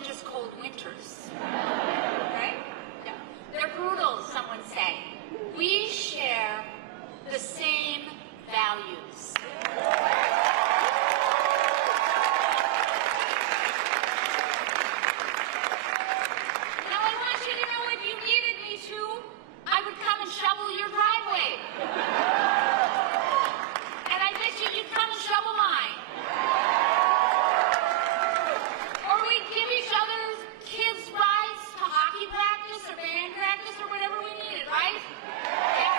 than just cold winters. Right? Yeah. They're brutal, some would say. We share the same values. Now I want you to know if you needed me to, I would come and shovel your driveway. And I bet you'd come and shovel mine. Or we'd give each other kids rides to hockey practice or band practice or whatever we needed, right? Yes.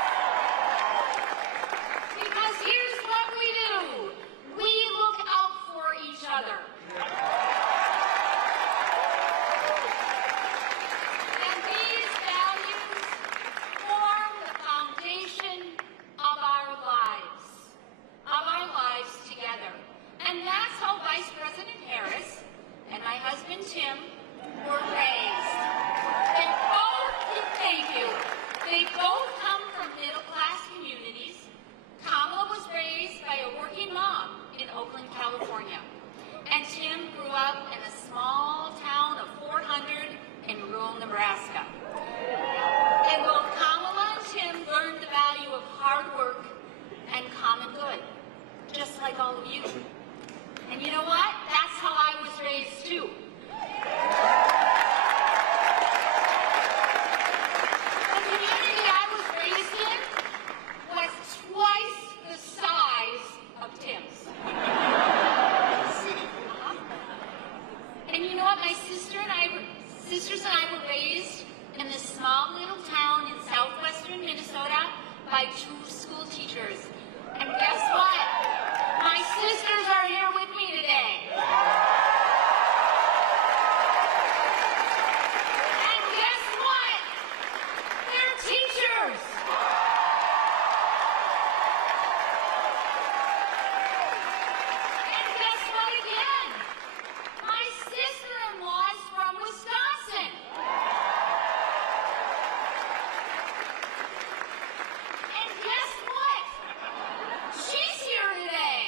Because here's what we do. We look out for each other. And these values form the foundation of our lives together. And that's how Vice President Harris and my husband Tim were raised. They both come from middle-class communities. Kamala was raised by a working mom in Oakland, California. And Tim grew up in a small town of 400 in rural Nebraska. And both Kamala and Tim learned the value of hard work and common good, just like all of you. And you know what? That's how I was raised too. The community I was raised in was twice the size of Tim's. And you know what? My sisters and I were raised in this small little town in southwestern Minnesota by two school teachers. And guess what? My sisters are here with me today. And guess what? They're teachers. And guess what again? My sister-in-law is from Wisconsin. And guess what? She's here today.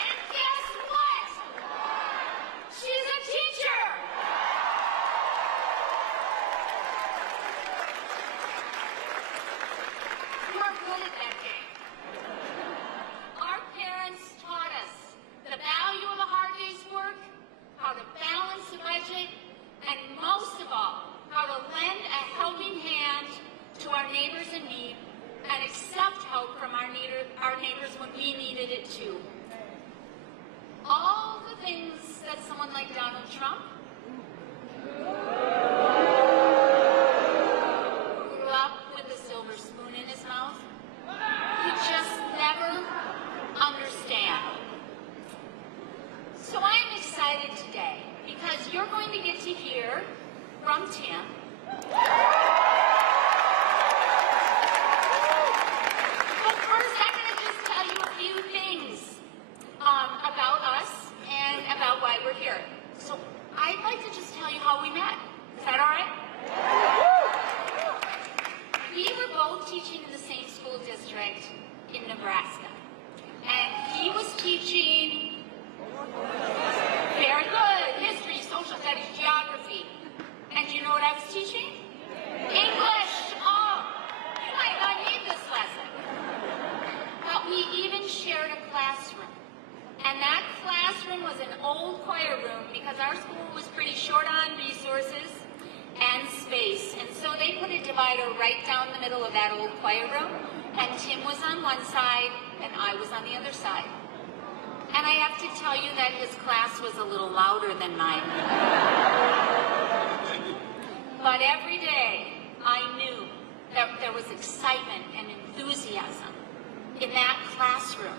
And guess what? She's a teacher. You are good at that game. Our parents taught us the value of a hard day's work, how to balance the budget, and most of all, how to lend a helping hand to our neighbors in need and accept help from our neighbors when we needed it too. All the things that someone like Donald Trump, who grew up with a silver spoon in his mouth, could just never understand. So I'm excited today because you're going to get to hear from Tim. But first, I'm going to just tell you a few things about us and about why we're here. So I'd like to just tell you how we met. Is that all right? We were both teaching in the same school district in Nebraska. And he was teaching, very good, history, social studies, geography. And do you know what I was teaching? English. Oh, you might not need this lesson. But we even shared a classroom. And that classroom was an old choir room because our school was pretty short on resources and space. And so they put a divider right down the middle of that old choir room. And Tim was on one side and I was on the other side. And I have to tell you that his class was a little louder than mine. But every day I knew that there was excitement and enthusiasm in that classroom.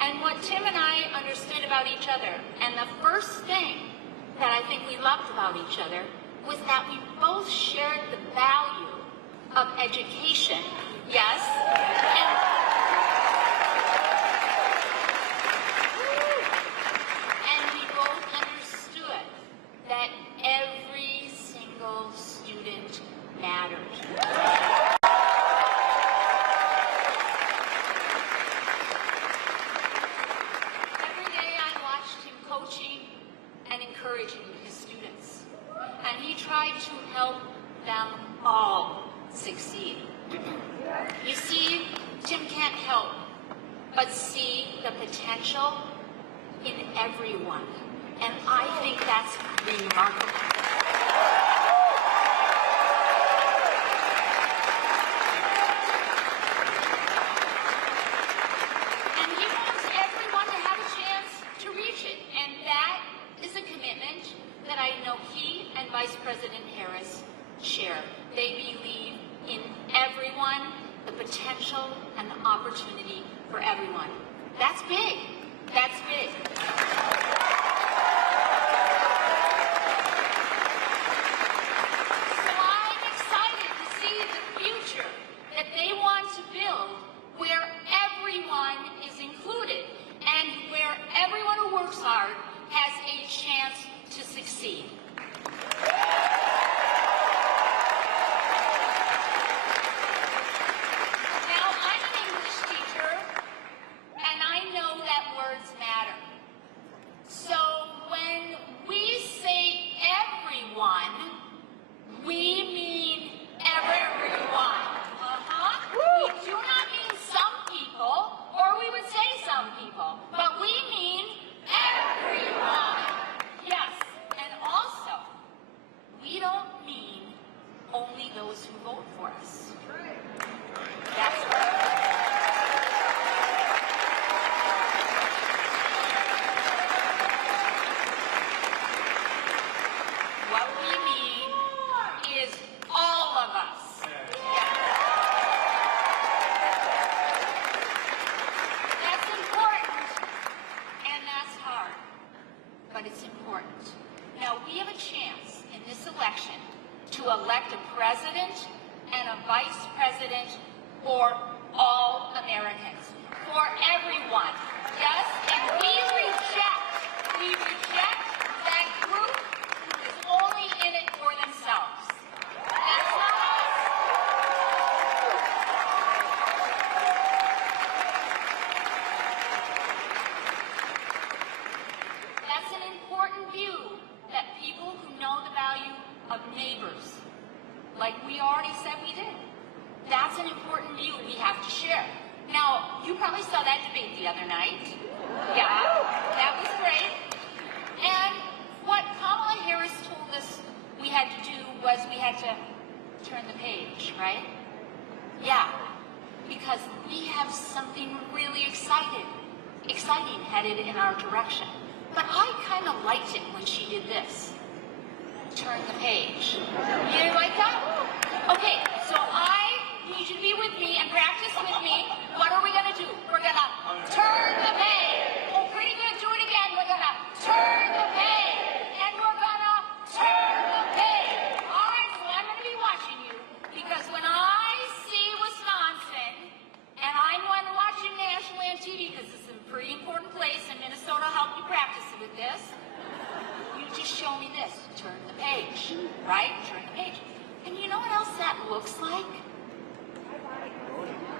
And what Tim and I understood about each other, and the first thing that I think we loved about each other, was that we both shared the value of education. Yes? And we both understood that every single student mattered. Every day help them all succeed. You see, Jim can't help but see the potential in everyone, and I think that's remarkable. And he wants everyone to have a chance to reach it, and that is a commitment that I know he and Vice President Harris share. They believe in everyone, the potential and the opportunity for everyone. That's big. That's big. So I'm excited to see the future that they want to build, where everyone is included and where everyone who works hard has a chance to succeed. Now, I'm an English teacher, and I know that words matter. So when we say everyone, we mean everyone. We do not mean some people, or we would say some people, but we mean everyone. Yes, and also, we don't mean only those who vote for us. That's right. What we mean is all of us. That's important, and that's hard, but it's important. Now, we have a chance in this election to elect a president and a vice president for all Americans, for everyone. Yes, and we reject that group who is only in it for themselves. That's not us. That's an important view, that people who know the value of neighbors, like we already said we did, that's an important view we have to share. Now, you probably saw that debate the other night. Yeah, that was great. And what Kamala Harris told us we had to do was we had to turn the page, right? Yeah, because we have something really exciting headed in our direction. But I kind of liked it when she did this. Turn the page. You didn't like that? Okay, so I need you to be with me and practice with me. What are we going to do? We're going to turn the page. Oh, pretty good. Do it again. We're going to turn the page. And we're going to turn the page. All right, so I'm going to be watching you, because when I see Wisconsin, and I'm going to watch you nationally on TV, because this is a pretty important place, and Minnesota helped you practice with this, you just show me this. Turn the page. Right? Turn the page. And you know what else that looks like?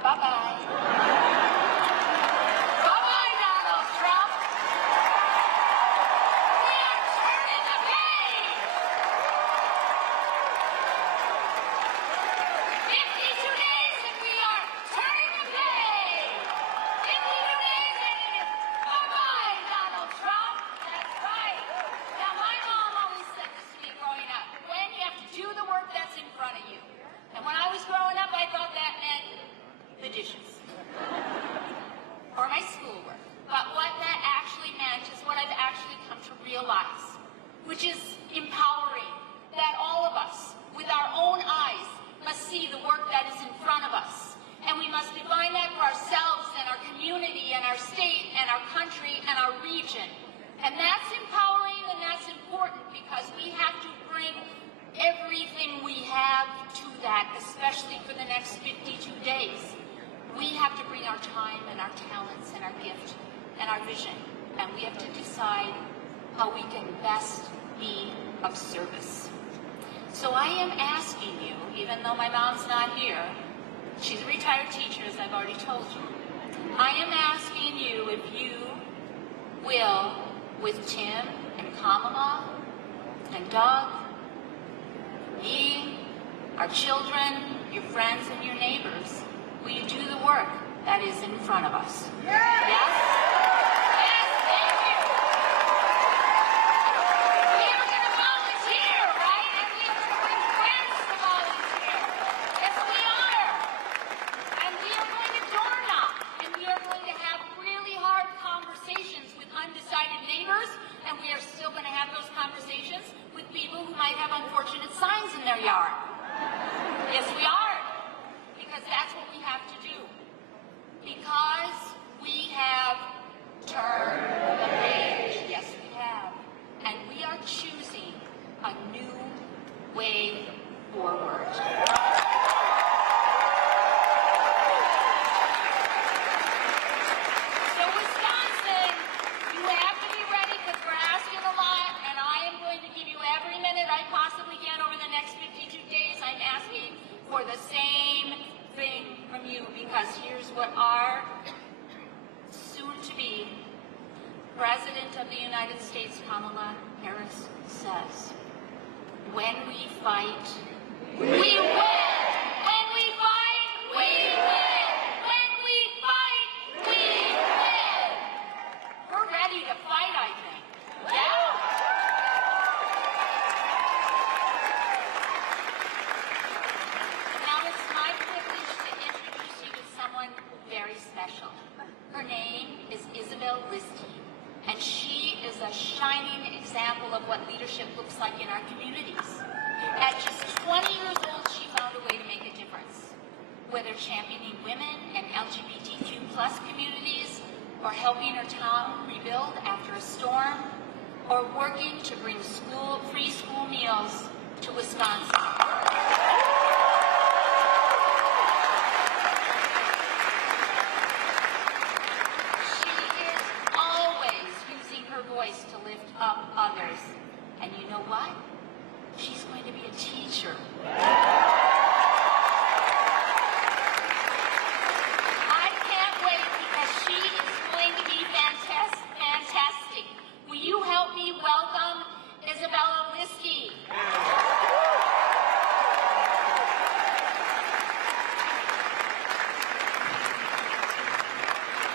Bye-bye. Bye-bye, Donald Trump. We are turning the page. 52 days and we are turning the page. 52 days and it is bye-bye, Donald Trump. That's right. Now, my mom always said this to me growing up: Gwen, you have to do the work that's in front of you. And when I was growing up, I thought that meant the dishes or my schoolwork. But what that actually meant is what I've actually come to realize, which is empowering, that all of us, with our own eyes, must see the work that is in front of us. And we must define that for ourselves and our community and our state and our country and our region. And that's empowering, and that's important, because we have to bring everything we have to that, especially for the next 52 days. We have to bring our time and our talents and our gift and our vision, and we have to decide how we can best be of service. So I am asking you, even though my mom's not here, she's a retired teacher, as I've already told you, I am asking you if you will, with Tim and Kamala and Doug, me, our children, your friends, and your neighbors, will you do the work that is in front of us? Yes? Yes, thank you. We are going to volunteer, right? And we are going to bring friends to volunteer. Yes, we are. And we are going to door knock. And we are going to have really hard conversations with undecided neighbors. And we are still going to have those conversations with people who might have unfortunate signs in their yard. Yes, we are. Because that's what we have to do. Because we have turned the page. Yes, we have. And we are choosing a new way forward. So Wisconsin, you have to be ready because we're asking a lot, and I am going to give you every minute I possibly can over the next 52 days. I'm asking for the same thing from you, because here's what our soon-to-be President of the United States, Kamala Harris, says. When we fight, we win! When we fight, we win! When we fight, we win! We're ready to fight, I think. Yeah! Now it's my privilege to introduce you to someone very special. Her name is Isabel Listi, and she is a shining example of what leadership looks like in our communities. At just 20 years old, she found a way to make a difference, whether championing women and LGBTQ+ communities, or helping her town rebuild after a storm, or working to bring free school meals to Wisconsin.